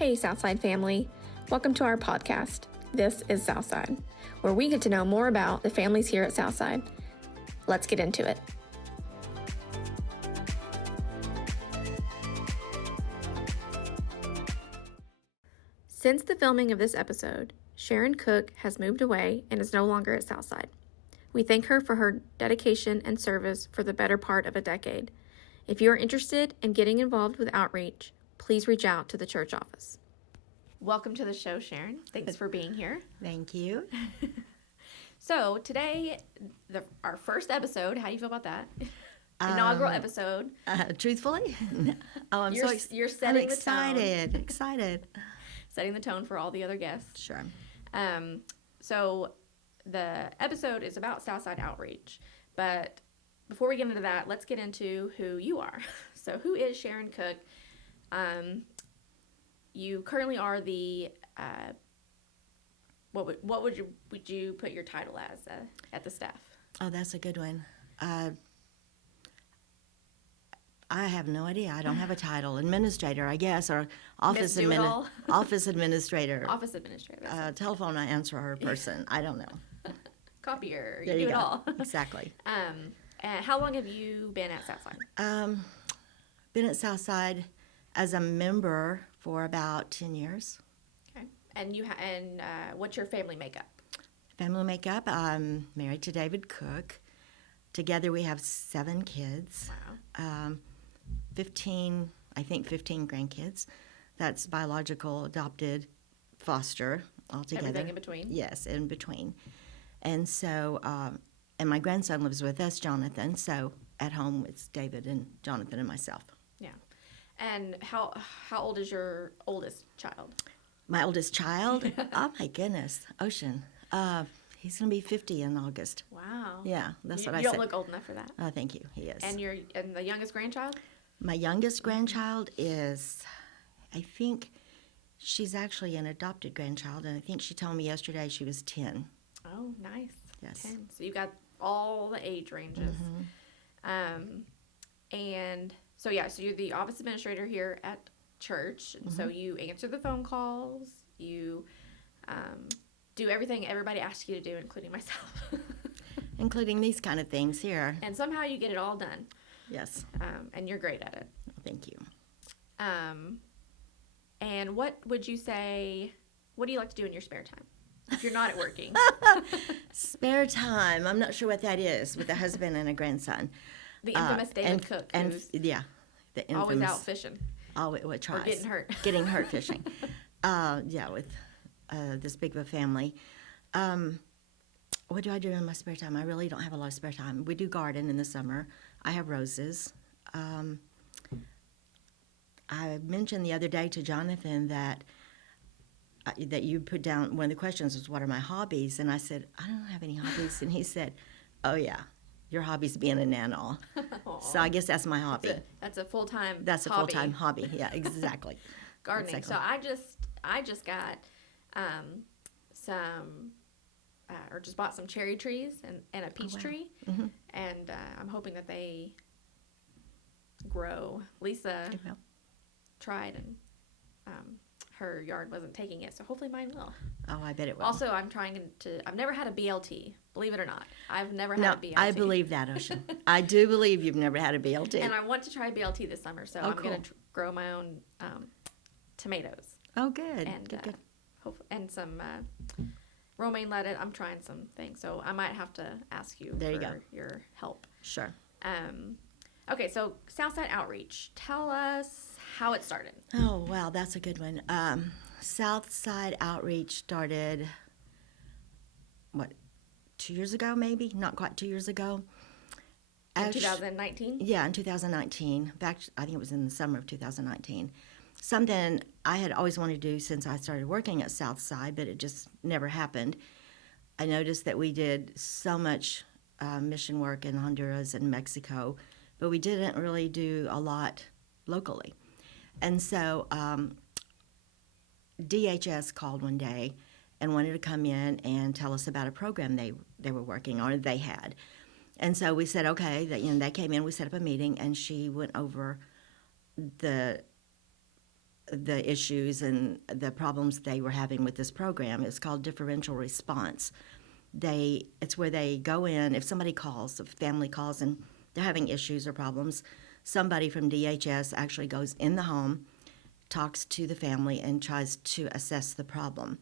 Hey, Southside family. Welcome to our podcast. This is Southside, where we get to know more about the families here at Southside. Let's get into it. Since the filming of this episode, Sharon Koch has moved away and is no longer at Southside. We thank her for her dedication and service for the better part of a decade. If you are interested in getting involved with outreach, please reach out to the church office. Welcome to the show, Sharon. Thanks for being here. Thank you. So today, our first episode, how do you feel about that? Inaugural episode. Truthfully? Oh, You're setting I'm excited. Excited. Setting the tone for all the other guests. Sure. So the episode is about Southside Outreach, but before we get into that, let's get into who you are. So who is Sharon Koch? You currently are the what would you put your title as at the staff? Oh, that's a good one. I have no idea. I don't have a title. Administrator, I guess, or office administrator. Office administrator. Telephone answerer person. I don't know. Copier. There you do go. It all. Exactly. How long have you been at Southside? Been at Southside as a member for about 10 years. Okay. And what's your family makeup? Family makeup. I'm married to David Koch. Together we have 7 kids. Wow. 15 grandkids. That's biological, adopted, foster, altogether. Everything in between? Yes, in between. And so, and my grandson lives with us, Jonathan, so at home it's David and Jonathan and myself. Yeah. And how old is your oldest child? My oldest child? Oh my goodness, Ocean. He's going to be 50 in August. Wow. Yeah, that's what I said. You don't look old enough for that. Oh, thank you. He is. And the youngest grandchild? My youngest grandchild is, I think she's actually an adopted grandchild, and I think she told me yesterday she was 10. Oh, nice. Yes. 10. So you got all the age ranges. Mm-hmm. And so you're the office administrator here at church, and so you answer the phone calls, you do everything everybody asks you to do, including myself. Including these kind of things here. And somehow you get it all done. Yes. And you're great at it. Thank you. And what would you say, what do you like to do in your spare time if you're not at working? Spare time. I'm not sure what that is with a husband and a grandson. The infamous David Cook, who's the infamous, always out fishing. Tries. Or getting hurt. Getting hurt fishing. With this big of a family. What do I do in my spare time? I really don't have a lot of spare time. We do garden in the summer. I have roses. I mentioned the other day to Jonathan that you put down, one of the questions was, what are my hobbies? And I said, I don't have any hobbies. And he said, oh, yeah, your hobby's being a nana. So I guess that's my hobby. That's a full-time hobby. That's a full-time hobby. Yeah, exactly. Gardening. Exactly. So I just got just bought some cherry trees and a peach tree. Mm-hmm. And I'm hoping that they grow. Lisa tried, and her yard wasn't taking it, so hopefully mine will. Oh, I bet it will. Also, I've never had a BLT, believe it or not. I've never had a BLT. I believe that, Ocean. I do believe you've never had a BLT. And I want to try BLT this summer, so I'm going to grow my own tomatoes. Oh, good. And, good. And some romaine lettuce. I'm trying some things, so I might have to ask you for your help. Sure. Okay, so Southside Outreach. Tell us how it started. Oh, wow, that's a good one. Southside Outreach started, 2 years ago maybe? Not quite 2 years ago. In 2019? Yeah, in 2019. In fact, I think it was in the summer of 2019. Something I had always wanted to do since I started working at Southside, but it just never happened. I noticed that we did so much mission work in Honduras and Mexico, but we didn't really do a lot locally. And so DHS called one day and wanted to come in and tell us about a program they were working on, or they had. And so we said, okay, they came in, we set up a meeting, and she went over the the issues and the problems they were having with this program. It's called differential response. It's where they go in if somebody calls, if a family calls and they're having issues or problems. Somebody from DHS actually goes in the home, talks to the family, and tries to assess the problem.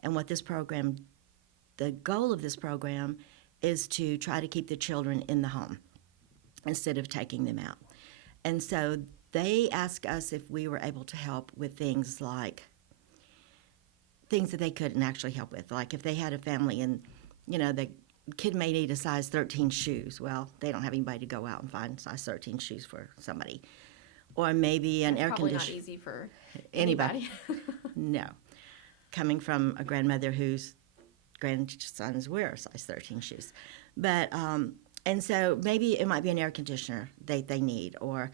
And the goal of this program is to try to keep the children in the home instead of taking them out. And so they asked us if we were able to help with things that they couldn't actually help with. Like if they had a family and, the kid may need a size 13 shoes. Well, they don't have anybody to go out and find size 13 shoes for somebody. Or maybe an air conditioner. Probably not easy for anybody. No. Coming from a grandmother whose grandsons wear size 13 shoes. But, and so maybe it might be an air conditioner they need, or,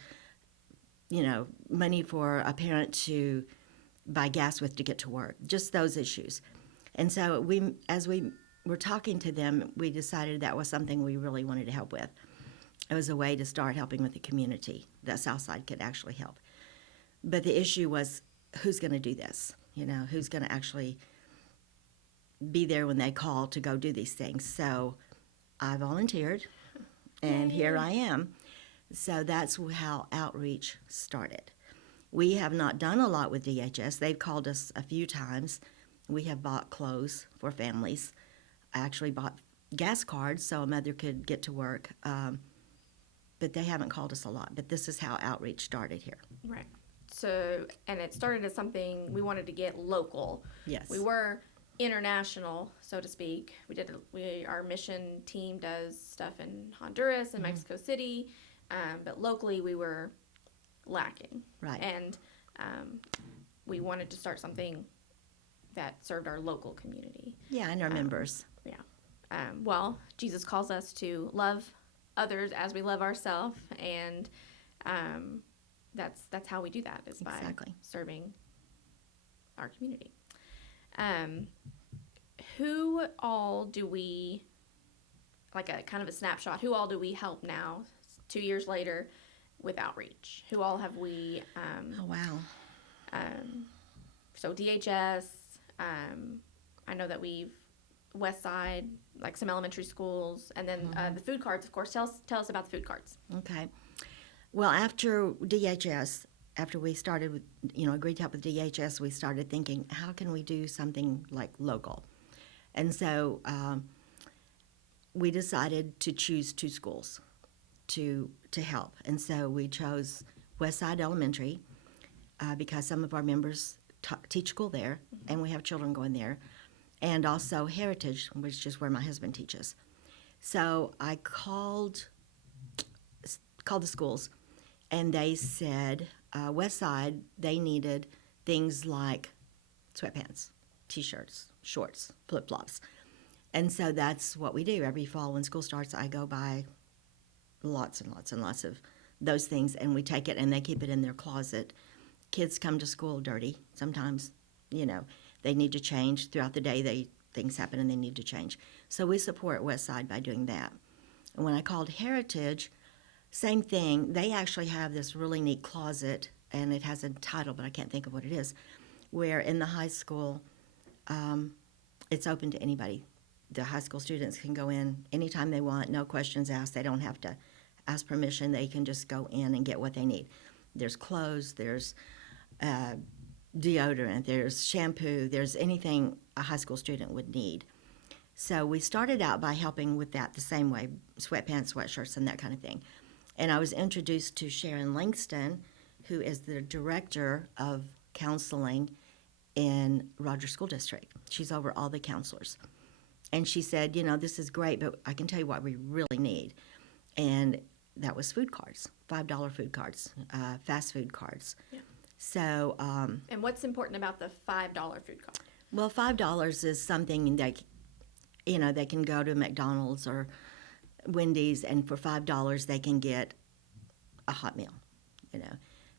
money for a parent to buy gas with to get to work, just those issues. And so as we were talking to them, we decided that was something we really wanted to help with. It was a way to start helping with the community, that Southside could actually help. But the issue was, who's going to do this? Who's going to actually be there when they call to go do these things? So I volunteered, and here I am. So that's how Outreach started. We have not done a lot with DHS. They've called us a few times. We have bought clothes for families. I actually bought gas cards so a mother could get to work. But they haven't called us a lot. But this is how Outreach started here. Right. So, and it started as something we wanted to get local. Yes. We were international, so to speak. Our mission team does stuff in Honduras and Mexico City, but locally we were lacking. Right. And we wanted to start something that served our local community. Yeah, and our members. Yeah. Well, Jesus calls us to love others as we love ourselves, and that's how we do that, is by serving our community. Who all do we, like a kind of a snapshot, who all do we help now, 2 years later, with Outreach? Who all have we? Oh, wow. So DHS, I know that West Side, like some elementary schools, and then the food cards, of course. Tell us about the food cards. Okay. Well, after DHS, after we started with, agreed to help with DHS, we started thinking, how can we do something like local? And so we decided to choose 2 schools to help. And so we chose West Side Elementary because some of our members teach school there, and we have children going there, and also Heritage, which is where my husband teaches. So I called the schools, and they said West Side, they needed things like sweatpants, T-shirts, shorts, flip-flops. And so that's what we do. Every fall when school starts, I go buy lots and lots and lots of those things, and we take it, and they keep it in their closet. Kids come to school dirty sometimes, they need to change throughout the day. Things happen and they need to change. So we support West Side by doing that. And when I called Heritage, same thing. They actually have this really neat closet, and it has a title, but I can't think of what it is, where in the high school, it's open to anybody. The high school students can go in anytime they want, no questions asked. They don't have to ask permission. They can just go in and get what they need. There's clothes, there's deodorant, there's shampoo, there's anything a high school student would need. So we started out by helping with that the same way, sweatpants, sweatshirts, and that kind of thing. And I was introduced to Sharon Langston, who is the director of counseling in Rogers School District. She's over all the counselors. And she said, this is great, but I can tell you what we really need. And that was food cards, $5 food cards, fast food cards. Yeah. So. And what's important about the $5 food card? Well, $5 is something that, they can go to McDonald's or Wendy's, and for $5 they can get a hot meal,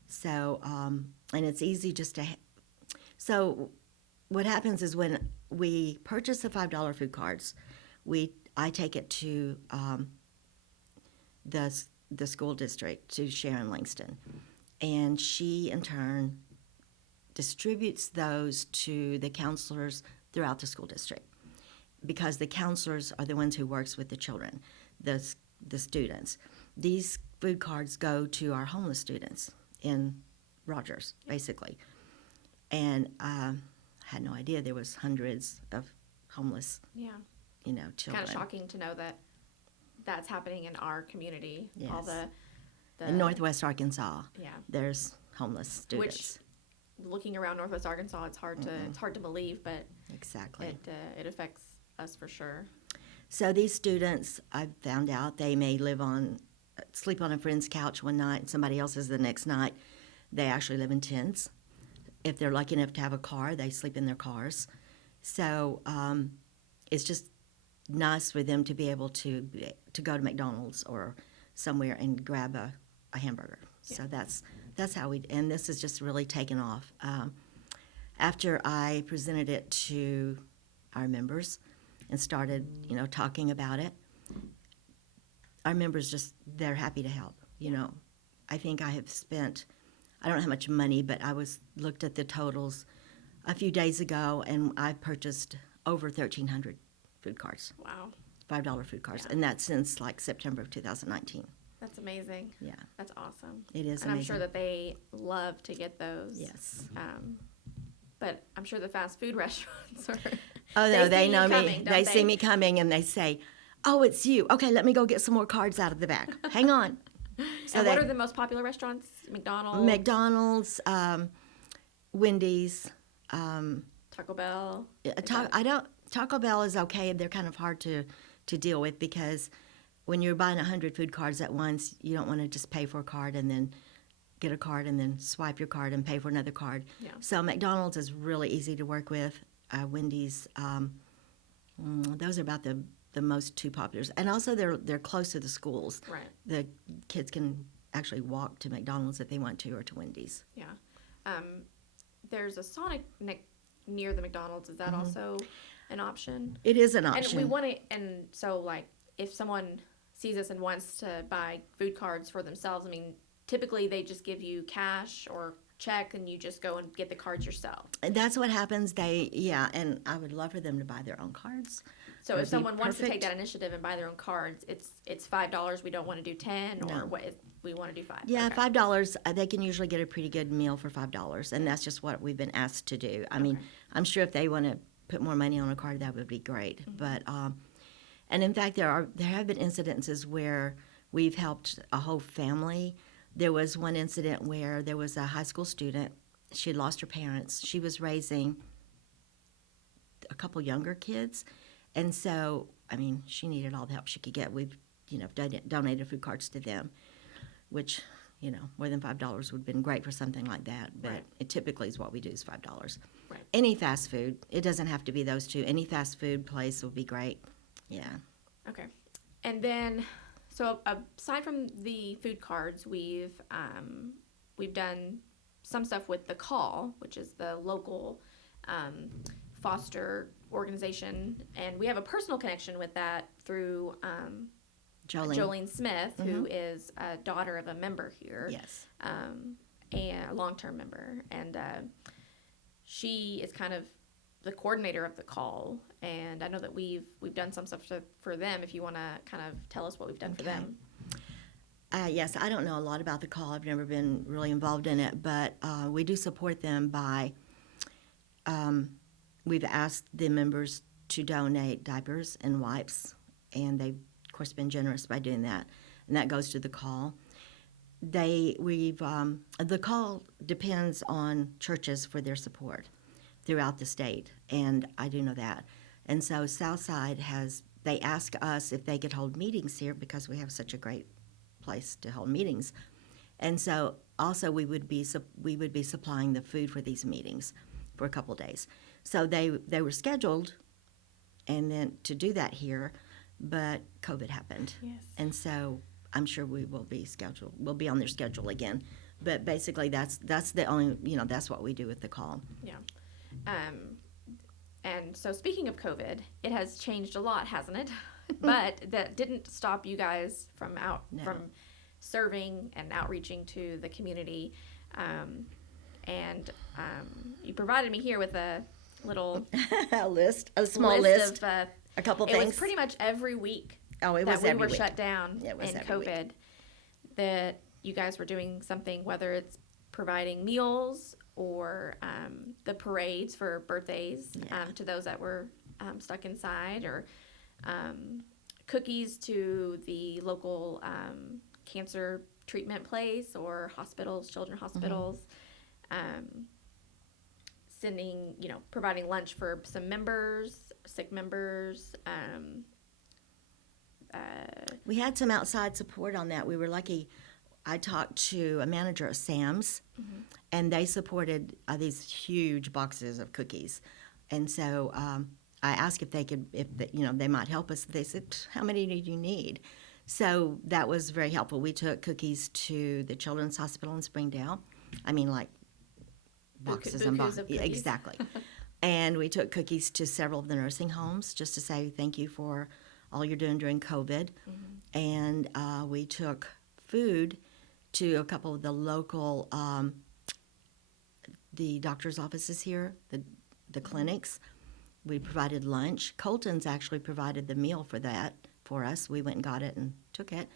So, and it's easy just to. So, what happens is when we purchase the $5 food cards, I take it to the school district, to Sharon Langston, and she in turn distributes those to the counselors throughout the school district, because the counselors are the ones who works with the children, the students. These food cards go to our homeless students in Rogers, basically. And I had no idea there was hundreds of homeless, Yeah. children. Kind of shocking to know that that's happening in our community. Yes. All the In Northwest Arkansas, yeah. there's homeless students. Which, looking around Northwest Arkansas, it's hard to believe, but Exactly. it affects us for sure. So these students, I found out, they may sleep on a friend's couch one night and somebody else's the next night. They actually live in tents. If they're lucky enough to have a car, they sleep in their cars. So it's just nice for them to be able to go to McDonald's or somewhere and grab a hamburger. Yeah. So that's how and this has just really taken off. After I presented it to our members and started, talking about it, our members they're happy to help. I think I have spent, I don't know how much money, but I looked at the totals a few days ago, and I purchased over 1,300 food cards. Wow. $5 food cards, Yeah. and that's since September of 2019. That's amazing. Yeah. That's awesome. It is and amazing. I'm sure that they love to get those. Yes. But I'm sure the fast food restaurants are. Oh, no, they see know you me. coming, They don't see me coming, and they say, "Oh, it's you. Okay, let me go get some more cards out of the back. Hang on." So what are the most popular restaurants? McDonald's, Wendy's. Taco Bell. Taco Bell is okay. They're kind of hard to deal with, because when you're buying 100 food cards at once, you don't want to just pay for a card and then get a card and then swipe your card and pay for another card. Yeah. So McDonald's is really easy to work with. Wendy's, those are about the most two popular. And also they're close to the schools. Right. The kids can actually walk to McDonald's if they want to, or to Wendy's. Yeah. There's a Sonic near the McDonald's. Is that also an option? It is an option. And we want to, and so if someone sees us and wants to buy food cards for themselves, I mean, typically they just give you cash or check, and you just go and get the cards yourself. And that's what happens. And I would love for them to buy their own cards. So if someone wants to take that initiative and buy their own cards, it's $5. We don't want to do 10, or what? We want to do 5. Yeah, Okay. $5. They can usually get a pretty good meal for $5, and that's just what we've been asked to do. I mean, I'm sure if they want to put more money on a card, that would be great. But and in fact, there have been incidences where we've helped a whole family. There was one incident where there was a high school student. She had lost her parents. She was raising a couple younger kids. And so, I mean, she needed all the help she could get. We've, donated food cards to them, which, more than $5 would have been great for something like that. But Right. it typically is what we do is $5. Right. Any fast food, it doesn't have to be those two. Any fast food place would be great. Yeah. Okay. And then, so aside from the food cards, we've done some stuff with the Call, which is the local foster organization, and we have a personal connection with that through Jolene Smith, who is a daughter of a member here. Yes. And a long-term member, and she is kind of the coordinator of the Call, and I know that we've done some stuff for them. If you want to kind of tell us what we've done for them. Yes, I don't know a lot about the Call. I've never been really involved in it, but we do support them by, we've asked the members to donate diapers and wipes, and they've, of course, been generous by doing that, and that goes to the Call. The Call depends on churches for their support throughout the state, and I do know that. And so Southside they ask us if they could hold meetings here, because we have such a great place to hold meetings. And so also we would be supplying the food for these meetings for a couple of days. So they were scheduled and then to do that here, but COVID happened. Yes. And so I'm sure we'll be on their schedule again. But basically that's the only, that's what we do with the Call. Yeah. And so speaking of COVID, it has changed a lot, hasn't it? But that didn't stop you guys from serving and outreaching to the community. And you provided me here with a little a small list, of a couple it things. was pretty much every week Oh, it was that we every were week. shut down It was in every week. COVID, that you guys were doing something, whether it's providing meals or the parades for birthdays to those that were stuck inside, or cookies to the local cancer treatment place or hospitals, children's hospitals. Sending, providing lunch for some members, sick members. We had some outside support on that. We were lucky. I talked to a manager at Sam's, and they supported these huge boxes of cookies. And so I asked if they could, they might help us. They said, "How many do you need?" So that was very helpful. We took cookies to the Children's Hospital in Springdale. I mean, like boxes and boxes. Of cookies. Exactly. And we took cookies to several of the nursing homes just to say thank you for all you're doing during COVID. And we took food to a couple of the local, the doctor's offices here, the clinics. We provided lunch. Colton's actually provided the meal for that for us. We went and got it and took it.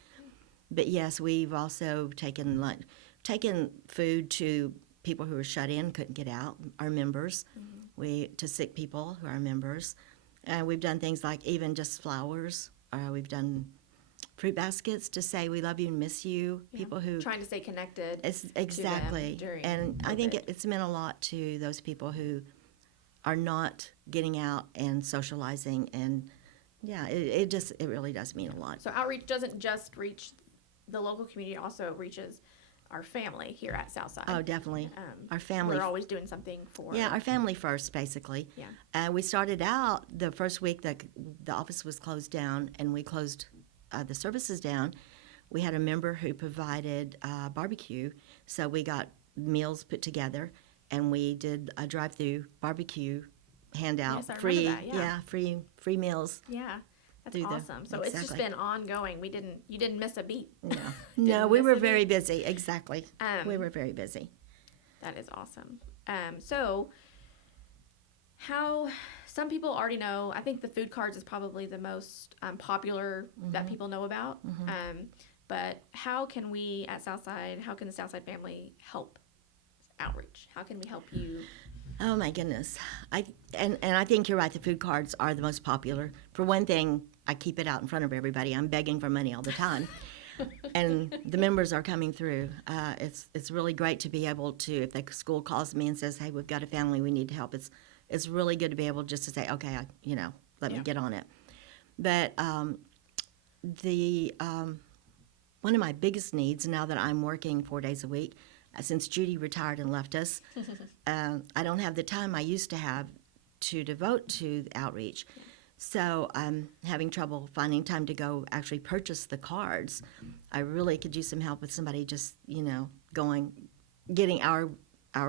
But yes, we've also taken food to people who were shut in, couldn't get out, our members. To sick people who are members. We've done things like even just flowers. We've done fruit baskets to say we love you and miss you. Yeah. People who trying to stay connected. Exactly. To them during and COVID. I think it's meant a lot to those people who are not getting out and socializing, and it really does mean a lot. So outreach doesn't just reach the local community; it also reaches our family here at Southside. Oh, definitely. Our family. We're always doing something for. Yeah, our family first, basically. Yeah. We started out the first week that the office was closed down, and we closed the services down. We had a member who provided barbecue, so we got meals put together, and we did a drive-through barbecue handout. Yes, I free, remember that, free meals. Yeah. That's through awesome. So it's just been ongoing. You didn't miss a beat. No, we were very busy. Exactly. We were very busy. That is awesome. So how some people already know, I think the food cards is probably the most popular that people know about. But how can we at Southside, how can the Southside family help outreach? How can we help you? Oh my goodness. I think you're right, the food cards are the most popular. For one thing, I keep it out in front of everybody. I'm begging for money all the time. And the members are coming through. It's really great to be able to, if the school calls me and says, "Hey, we've got a family, we need help," it's really good to be able just to say, "Okay, let me get on it." But one of my biggest needs now that I'm working 4 days a week, since Judy retired and left us, I don't have the time I used to have to devote to the outreach. So I'm having trouble finding time to go actually purchase the cards. I really could use some help with somebody just, getting our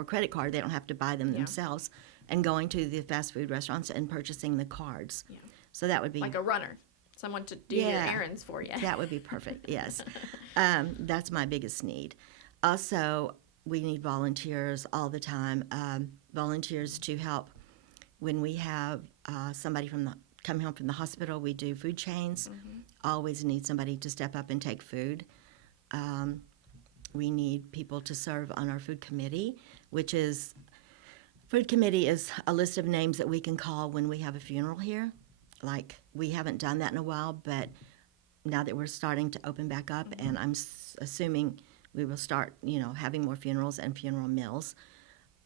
credit card. They don't have to buy them themselves, and going to the fast food restaurants and purchasing the cards. Yeah. So that would be like a runner, someone to do your errands for you. That would be perfect, yes. That's my biggest need. Also, we need volunteers all the time, volunteers to help when we have somebody coming home from the hospital. We do food chains. Always need somebody to step up and take food. We need people to serve on our food committee, food committee is a list of names that we can call when we have a funeral here. Like, we haven't done that in a while, but now that we're starting to open back up, and I'm assuming we will start, having more funerals and funeral meals.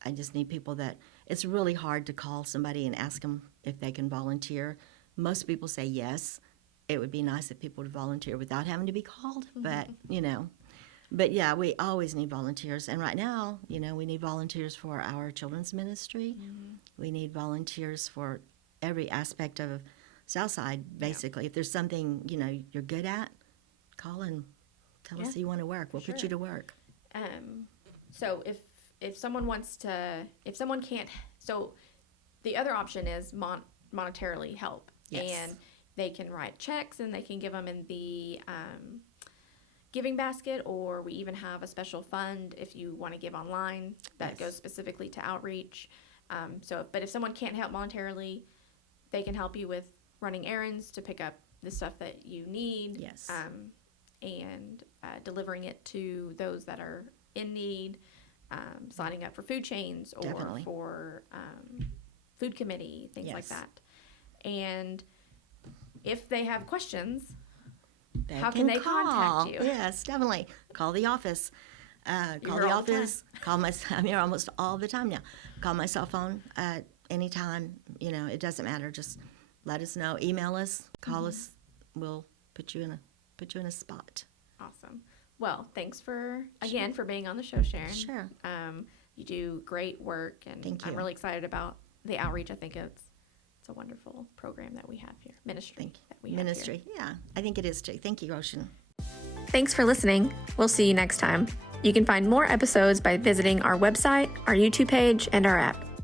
I just need people it's really hard to call somebody and ask them if they can volunteer. Most people say yes. It would be nice if people would volunteer without having to be called, but, But yeah, we always need volunteers. And right now, we need volunteers for our children's ministry. We need volunteers for every aspect of Southside, basically. Yeah. If there's something, you're good at, call and tell us you want to work. We'll put you to work. So if someone can't, so the other option is monetarily help. Yes. And they can write checks and they can give them in the giving basket, or we even have a special fund if you want to give online that goes specifically to outreach. But if someone can't help monetarily, they can help you with running errands to pick up the stuff that you need. Yes. And delivering it to those that are in need, signing up for food chains or Definitely. for food committee, things like that. And if they have questions, how can they contact you? Yes, definitely. Call the office. Call the office. Call my. I'm here almost all the time now. Call my cell phone at any time. You know, it doesn't matter. Just let us know. Email us. Call us. We'll put you in a spot. Awesome. Well, thanks for being on the show, Sharon. Sure. You do great work, and Thank you. I'm really excited about the outreach. I think it's a wonderful program that we have here. Ministry. Yeah, I think it is too. Thank you, Ocean. Thanks for listening. We'll see you next time. You can find more episodes by visiting our website, our YouTube page, and our app.